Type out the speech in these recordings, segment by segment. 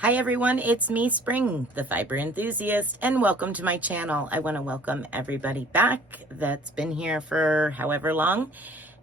Hi everyone, it's me, Spring, the fiber enthusiast, and welcome to my channel. I want to welcome everybody back that's been here for however long,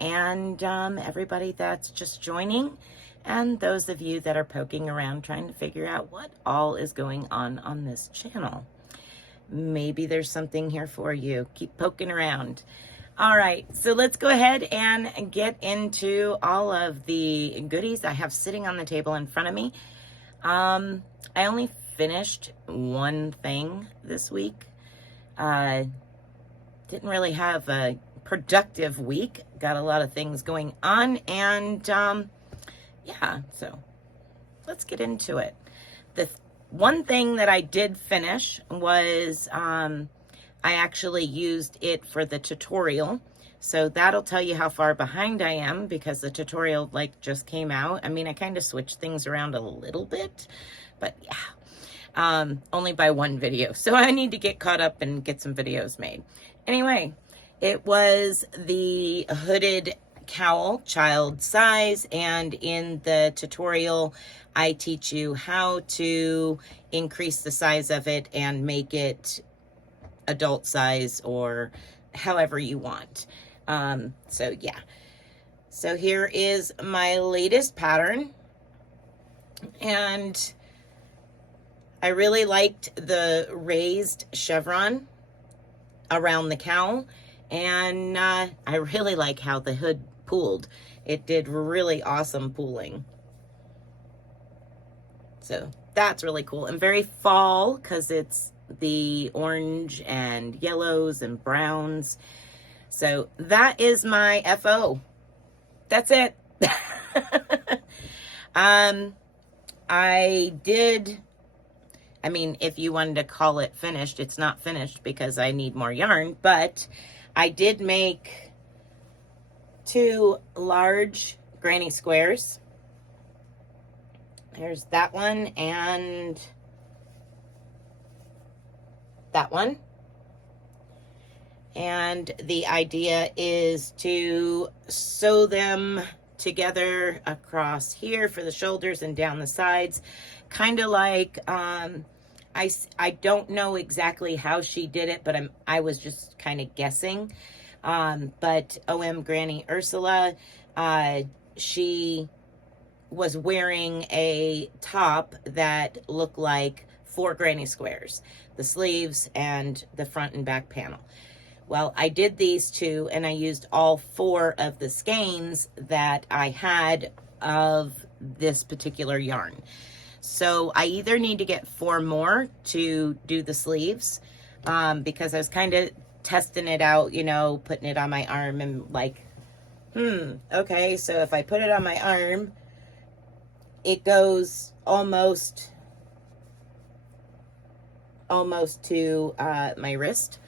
and everybody that's just joining, and those of you that are poking around trying to figure out what all is going on this channel. Maybe there's something here for you. Keep poking around. All right, so let's go ahead and get into all of the goodies I have sitting on the table in front of me. I only finished one thing this week. Didn't really have a productive week. Got a lot of things going on, and yeah, so let's get into it. The one thing that I did finish was I actually used it for the tutorial. So that'll tell you how far behind I am, because the tutorial just came out. I mean, I kind of switched things around a little bit, but yeah, only by one video. So I need to get caught up and get some videos made. Anyway, it was the hooded cowl, child size, and in the tutorial, I teach you how to increase the size of it and make it adult size or however you want. So yeah, so here is my latest pattern, and I really liked the raised chevron around the cowl, and I really like how the hood pulled. It did really awesome pulling. So that's really cool and very fall, because it's the orange and yellows and browns. So that is my FO. That's it. I mean, if you wanted to call it finished, it's not finished because I need more yarn, but I did make 2 large granny squares. There's that one and that one. And the idea is to sew them together across here for the shoulders and down the sides, kind of like I don't know exactly how she did it, but I was just kind of guessing. But OM Granny Ursula, she was wearing a top that looked like 4 granny squares, the sleeves and the front and back panel. Well, I did these 2, and I used all 4 of the skeins that I had of this particular yarn. So I either need to get 4 more to do the sleeves, because I was kind of testing it out, you know, putting it on my arm and okay, so if I put it on my arm, it goes almost to my wrist,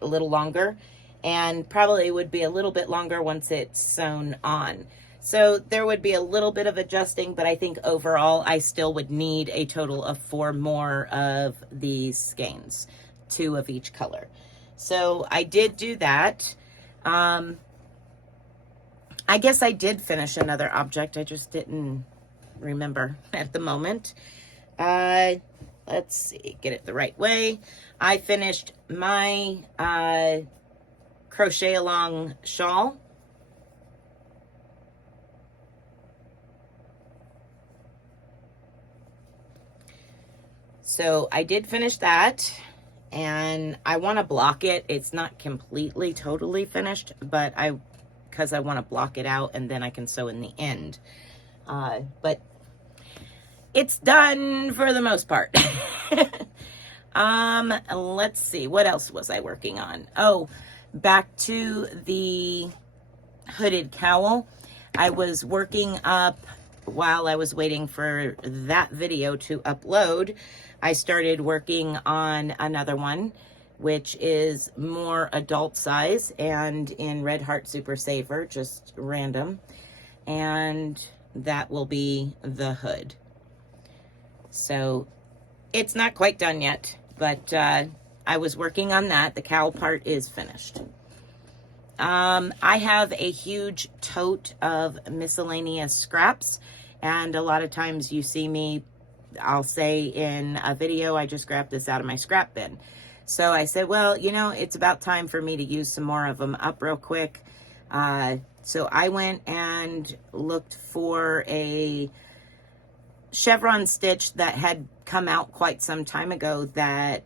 a little longer, and probably would be a little bit longer once it's sewn on. So there would be a little bit of adjusting, but I think overall I still would need a total of 4 more of these skeins, 2 of each color. So I did do that. I guess I did finish another object. I just didn't remember at the moment. Let's see, get it the right way. I finished my crochet along shawl. So I did finish that, and I want to block it. It's not completely totally finished, but because I want to block it out and then I can sew in the end. But it's done for the most part. Let's see, what else was I working on? Oh, back to the hooded cowl. I was working up, while I was waiting for that video to upload, I started working on another one, which is more adult size and in Red Heart Super Saver, just random. And that will be the hood. So it's not quite done yet, but I was working on that. The cowl part is finished. I have a huge tote of miscellaneous scraps, and a lot of times you see me I'll say in a video, I just grabbed this out of my scrap bin. So I said, well, you know, it's about time for me to use some more of them up real quick. So I went and looked for a chevron stitch that had come out quite some time ago that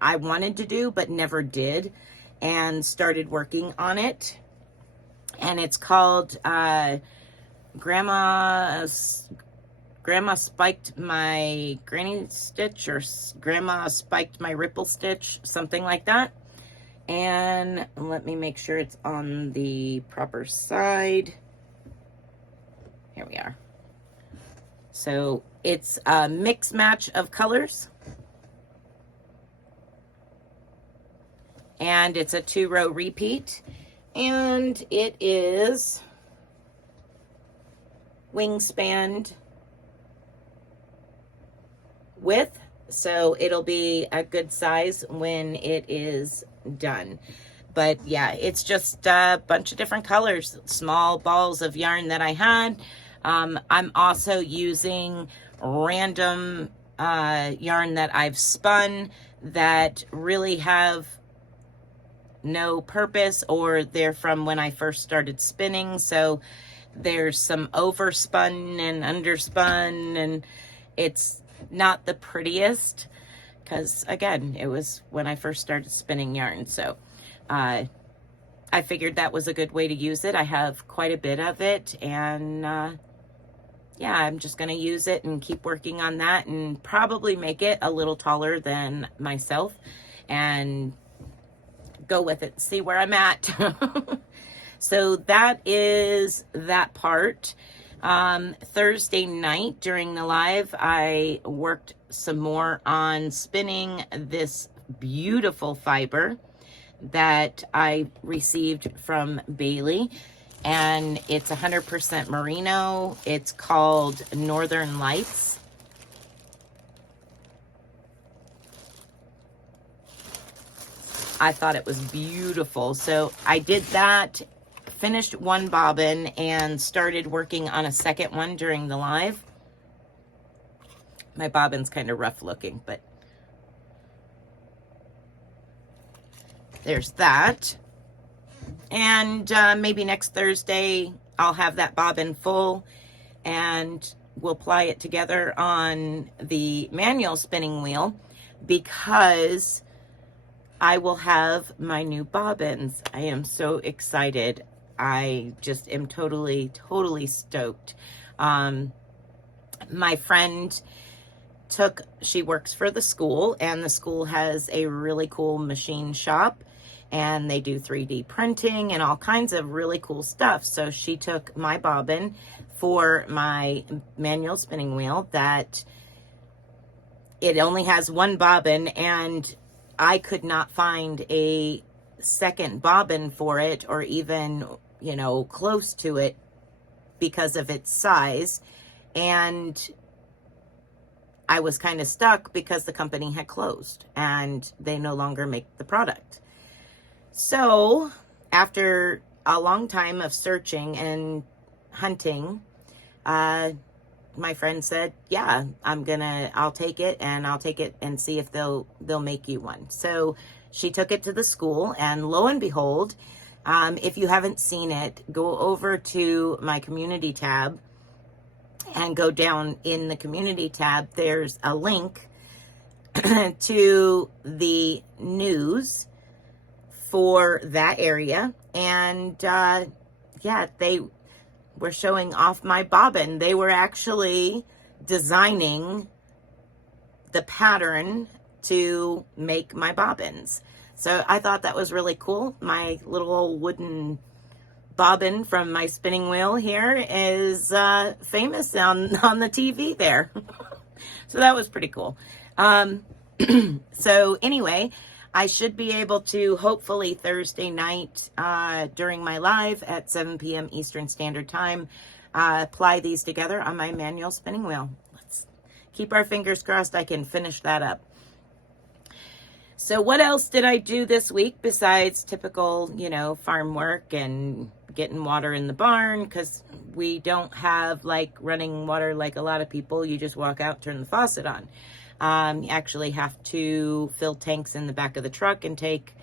I wanted to do but never did, and started working on it. And it's called Grandma spiked my granny stitch, or Grandma spiked my ripple stitch, something like that. And let me make sure it's on the proper side. Here we are. So it's a mix match of colors. And it's a 2-row repeat. And it is wingspan width, so it'll be a good size when it is done. But yeah, it's just a bunch of different colors, small balls of yarn that I had. I'm also using random yarn that I've spun that really have no purpose, or they're from when I first started spinning. So there's some overspun and underspun, and it's not the prettiest because, again, it was when I first started spinning yarn. So I figured that was a good way to use it. I have quite a bit of it, and yeah, I'm just going to use it and keep working on that, and probably make it a little taller than myself and go with it, see where I'm at. So that is that part. Thursday night during the live, I worked some more on spinning this beautiful fiber that I received from Bailey, and it's 100% merino. It's called Northern Lights. I thought it was beautiful. So I did that, finished one bobbin, and started working on a second one during the live. My bobbin's kind of rough looking, but there's that. And maybe next Thursday I'll have that bobbin full, and we'll ply it together on the manual spinning wheel, because I will have my new bobbins. I am so excited. I just am totally stoked. My friend she works for the school, and the school has a really cool machine shop, and they do 3D printing and all kinds of really cool stuff. So she took my bobbin for my manual spinning wheel that it only has one bobbin, and I could not find a second bobbin for it, or even, you know, close to it, because of its size. And I was kind of stuck because the company had closed and they no longer make the product. So after a long time of searching and hunting, my friend said, yeah, I'll take it and see if they'll make you one. So she took it to the school, and lo and behold, if you haven't seen it, go over to my community tab and go down in the community tab. There's a link to the news for that area. And yeah, they were showing off my bobbin. They were actually designing the pattern to make my bobbins. So I thought that was really cool. My little old wooden bobbin from my spinning wheel here is famous on the TV there. So that was pretty cool. So anyway, I should be able to, hopefully Thursday night during my live at 7 p.m. Eastern Standard Time, apply these together on my manual spinning wheel. Let's keep our fingers crossed I can finish that up. So what else did I do this week besides typical, you know, farm work and getting water in the barn? Because we don't have like running water like a lot of people. You just walk out, turn the faucet on. You actually have to fill tanks in the back of the truck and take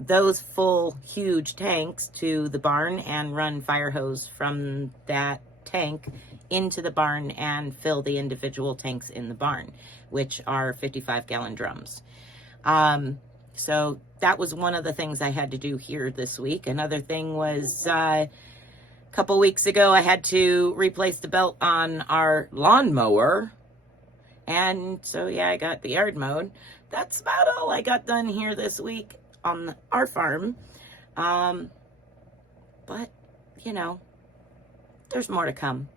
those full huge tanks to the barn and run fire hose from that tank into the barn and fill the individual tanks in the barn, which are 55-gallon drums. So that was one of the things I had to do here this week. Another thing was a couple weeks ago, I had to replace the belt on our lawnmower. And so, yeah, I got the yard mowed. That's about all I got done here this week on our farm. But, you know, there's more to come.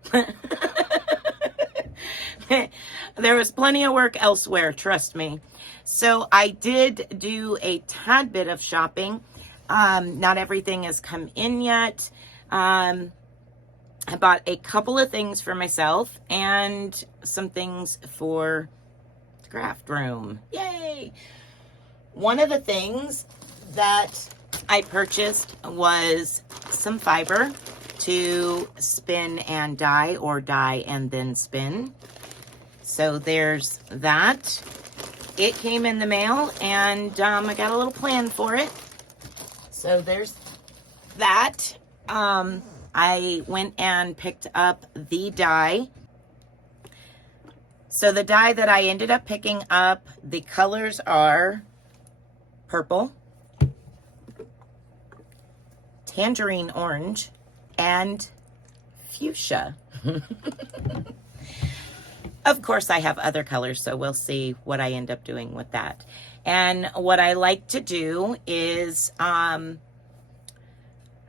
There was plenty of work elsewhere, trust me. So I did do a tad bit of shopping. Not everything has come in yet. I bought a couple of things for myself and some things for the craft room. Yay! One of the things that I purchased was some fiber to spin and dye, or dye and then spin. So there's that. It came in the mail, and I got a little plan for it. So there's that. I went and picked up the dye. So the dye that I ended up picking up, the colors are purple, tangerine orange, and fuchsia. Of course, I have other colors, so we'll see what I end up doing with that. And what I like to do is, I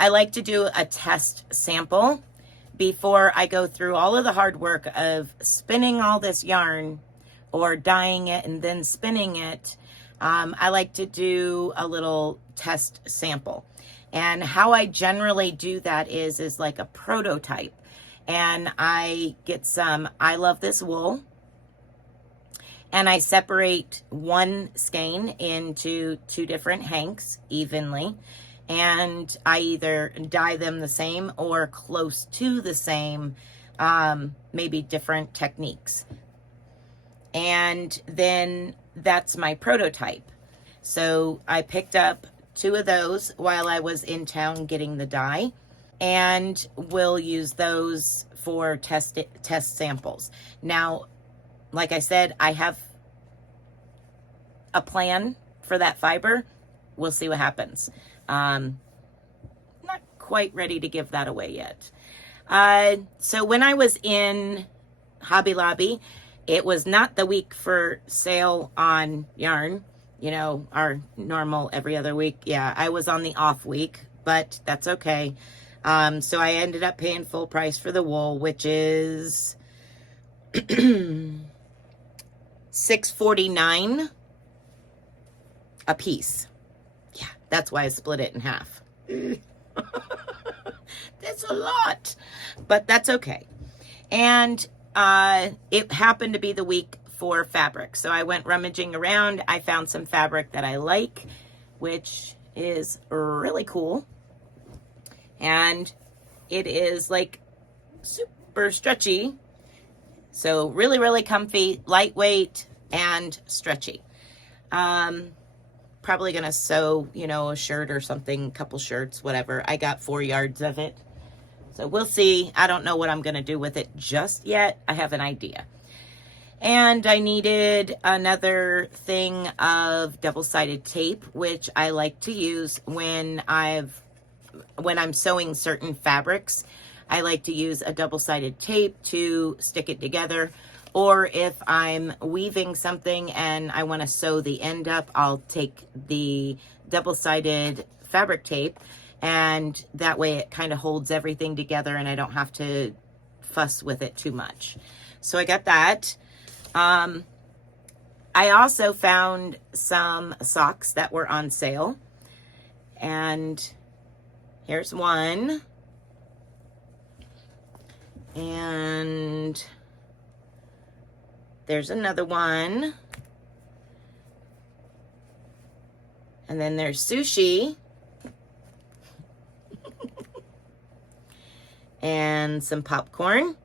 like to do a test sample before I go through all of the hard work of spinning all this yarn or dyeing it and then spinning it. I like to do a little test sample. And how I generally do that is like a prototype. And I get some I Love This wool, and I separate one skein into 2 different hanks evenly, and I either dye them the same or close to the same, maybe different techniques. And then that's my prototype. So I picked up 2 of those while I was in town getting the dye, and we'll use those for test samples. Now, like I said, I have a plan for that fiber. We'll see what happens. Not quite ready to give that away yet. So when I was in Hobby Lobby, it was not the week for sale on yarn, you know, our normal every other week. Yeah, I was on the off week, but that's okay. So I ended up paying full price for the wool, which is $6.49 a piece. Yeah, that's why I split it in half. That's a lot, but that's okay. And it happened to be the week for fabric. So I went rummaging around. I found some fabric that I like, which is really cool. And it is like super stretchy. So really, really comfy, lightweight, and stretchy. Probably going to sew, you know, a shirt or something, couple shirts, whatever. I got 4 yards of it. So we'll see. I don't know what I'm going to do with it just yet. I have an idea. And I needed another thing of double-sided tape, which I like to use when I'm sewing certain fabrics. I like to use a double-sided tape to stick it together. Or if I'm weaving something and I want to sew the end up, I'll take the double-sided fabric tape, and that way it kind of holds everything together and I don't have to fuss with it too much. So I got that. I also found some socks that were on sale, and here's one, and there's another one, And then there's sushi. And some popcorn.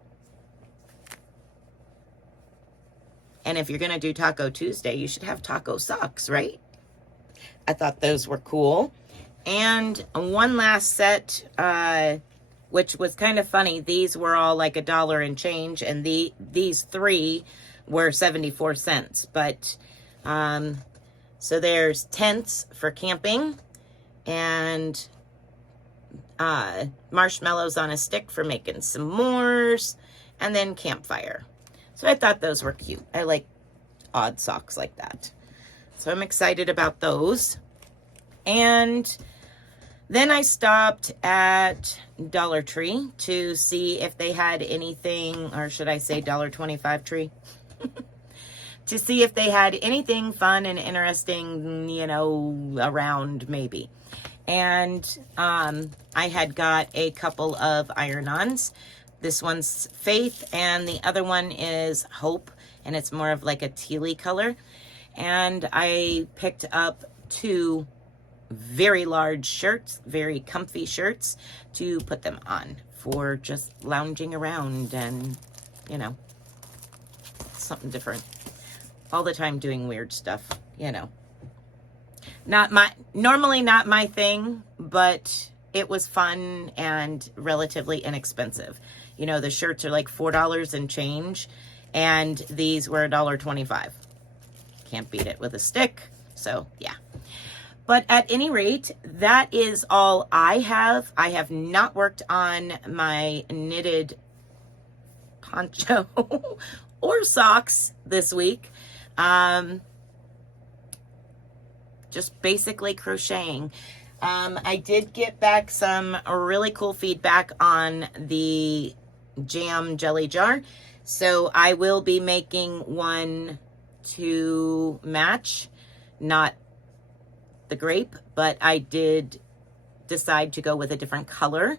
And if you're going to do Taco Tuesday, you should have taco socks, right? I thought those were cool. And one last set, which was kind of funny. These were all like $1 and change, and these 3 were 74 cents. But, so there's tents for camping, and marshmallows on a stick for making s'mores, and then campfire. So I thought those were cute. I like odd socks like that. So I'm excited about those. And then I stopped at Dollar Tree to see if they had anything, or should I say $1.25 Tree? To see if they had anything fun and interesting, you know, around maybe. And I had got a couple of iron-ons. This one's Faith, and the other one is Hope, and it's more of like a tealy color. And I picked up 2 very large shirts, very comfy shirts, to put them on for just lounging around and, you know, something different. All the time doing weird stuff, you know. Normally not my thing, but it was fun and relatively inexpensive. You know, the shirts are like $4 and change, and these were $1.25. Can't beat it with a stick. So, yeah. But at any rate, that is all I have. I have not worked on my knitted poncho or socks this week. Just basically crocheting. I did get back some really cool feedback on the jam jelly jar. So I will be making one to match, not the grape, but I did decide to go with a different color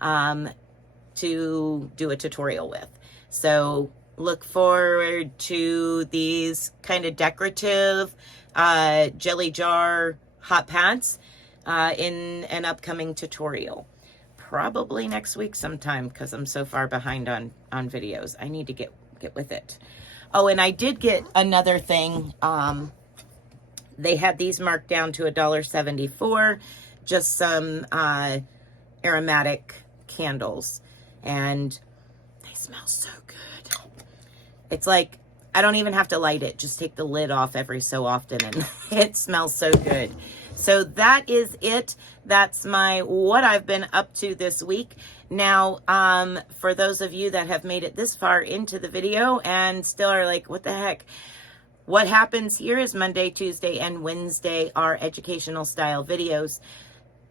to do a tutorial with. So look forward to these kind of decorative jelly jar hot pads in an upcoming tutorial. Probably next week sometime, because I'm so far behind on videos. I need to get with it. Oh, and I did get another thing. They had these marked down to $1.74, just some aromatic candles, and they smell so good. It's like, I don't even have to light it. Just take the lid off every so often, and it smells so good. So that is it. That's what I've been up to this week. Now, for those of you that have made it this far into the video and still are like, what the heck? What happens here is Monday, Tuesday, and Wednesday are educational style videos.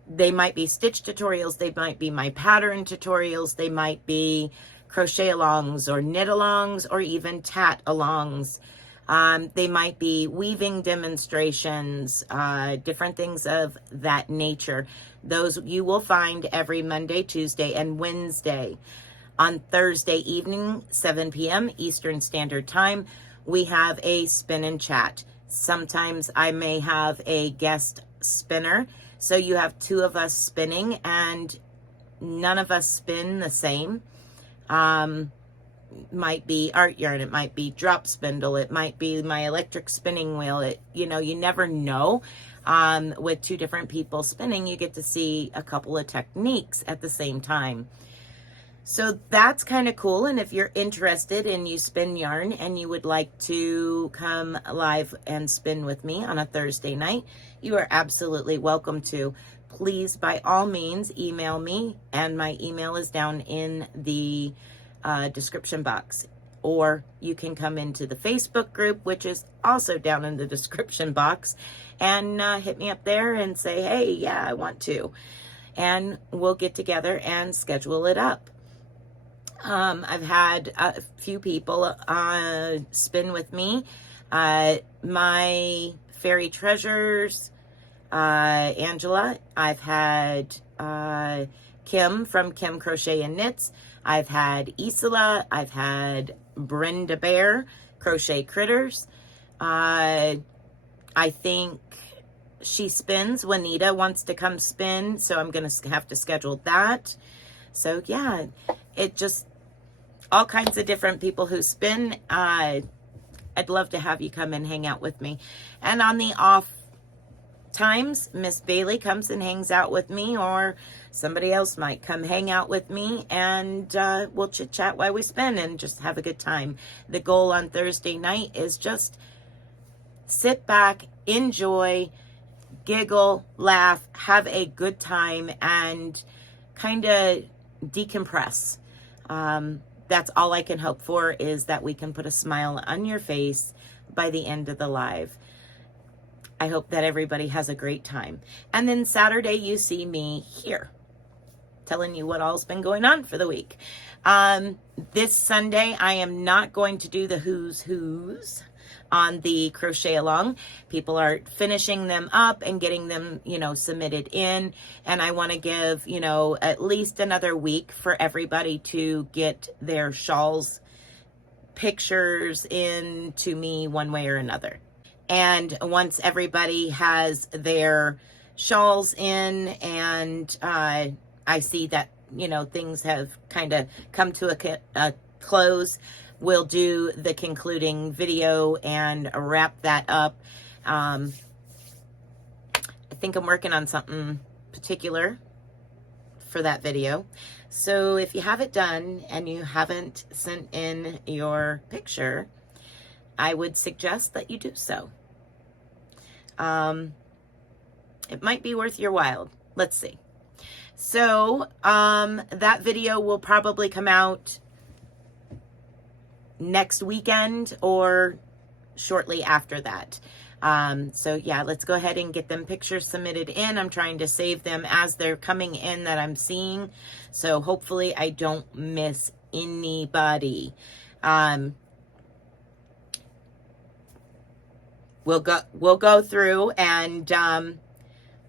They might be stitch tutorials. They might be my pattern tutorials. They might be crochet alongs or knit alongs or even tat alongs. They might be weaving demonstrations, different things of that nature. Those you will find every Monday, Tuesday, and Wednesday. On Thursday evening, 7 p.m. Eastern Standard Time, we have a spin and chat. Sometimes I may have a guest spinner. So you have 2 of us spinning, and none of us spin the same. Might be art yarn, it might be drop spindle, it might be my electric spinning wheel. You know, you never know. With 2 different people spinning, you get to see a couple of techniques at the same time. So that's kind of cool. And if you're interested and you spin yarn and you would like to come live and spin with me on a Thursday night, you are absolutely welcome to. Please, by all means, email me, and my email is down in the description box. Or you can come into the Facebook group, which is also down in the description box, and hit me up there and say, hey, yeah, I want to. And we'll get together and schedule it up. I've had a few people spin with me. My Fairy Treasures, Angela. I've had Kim from Kim Crochet and Knits. I've had Isola. I've had Brenda Bear, Crochet Critters. I think she spins. Juanita wants to come spin, so I'm going to have to schedule that. So yeah, it just, all kinds of different people who spin. I'd love to have you come and hang out with me. And on the off times, Miss Bailey comes and hangs out with me, or somebody else might come hang out with me, and we'll chit chat while we spin and just have a good time. The goal on Thursday night is just sit back, enjoy, giggle, laugh, have a good time, and kind of decompress. That's all I can hope for, is that we can put a smile on your face by the end of the live. I hope that everybody has a great time. And then Saturday, you see me here telling you what all's been going on for the week. This Sunday, I am not going to do the who's on the crochet along. People are finishing them up and getting them, submitted in. And I want to give, at least another week for everybody to get their shawls pictures in to me one way or another. And once everybody has their shawls in, and I see that, things have kind of come to a close, we'll do the concluding video and wrap that up. I think I'm working on something particular for that video. So if you have it done and you haven't sent in your picture, I would suggest that you do so. It might be worth your while. Let's see. So that video will probably come out next weekend or shortly after that. So yeah, let's go ahead and get them pictures submitted in. I'm trying to save them as they're coming in that I'm seeing. So hopefully I don't miss anybody. We'll go through and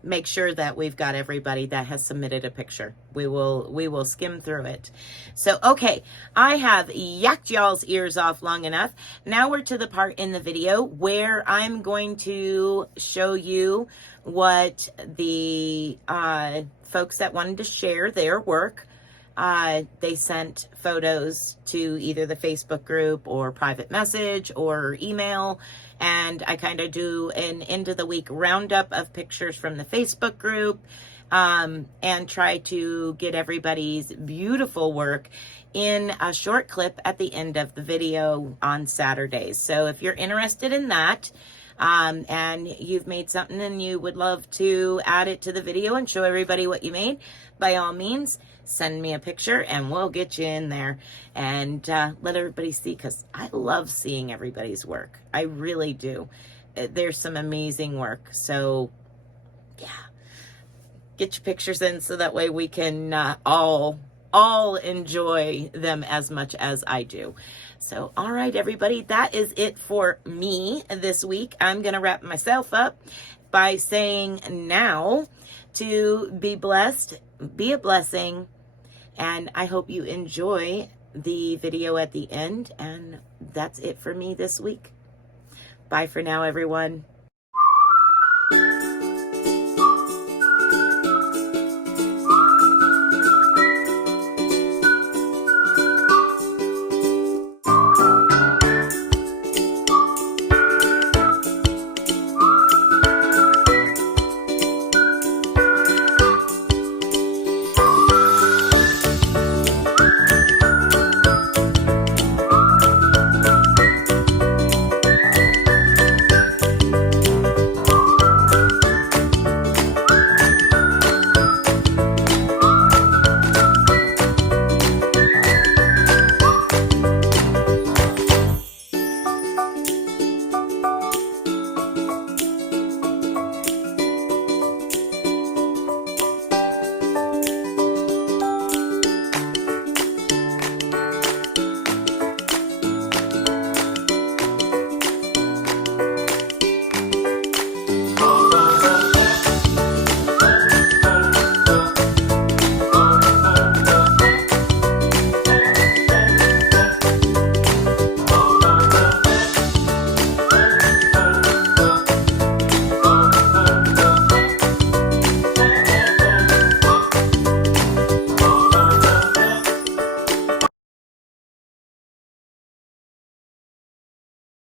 make sure that we've got everybody that has submitted a picture. We will skim through it. So, okay, I have yacked y'all's ears off long enough. Now we're to the part in the video where I'm going to show you what the folks that wanted to share their work, they sent photos to either the Facebook group or private message or email. And I kind of do an end of the week roundup of pictures from the Facebook group, and try to get everybody's beautiful work in a short clip at the end of the video on Saturdays. So if you're interested in that, and you've made something and you would love to add it to the video and show everybody what you made, by all means, send me a picture and we'll get you in there and let everybody see, because I love seeing everybody's work. I really do. There's some amazing work. So yeah, get your pictures in so that way we can all enjoy them as much as I do. So, all right, everybody, that is it for me this week. I'm going to wrap myself up by saying now to be blessed, be a blessing, and I hope you enjoy the video at the end. And that's it for me this week. Bye for now, everyone.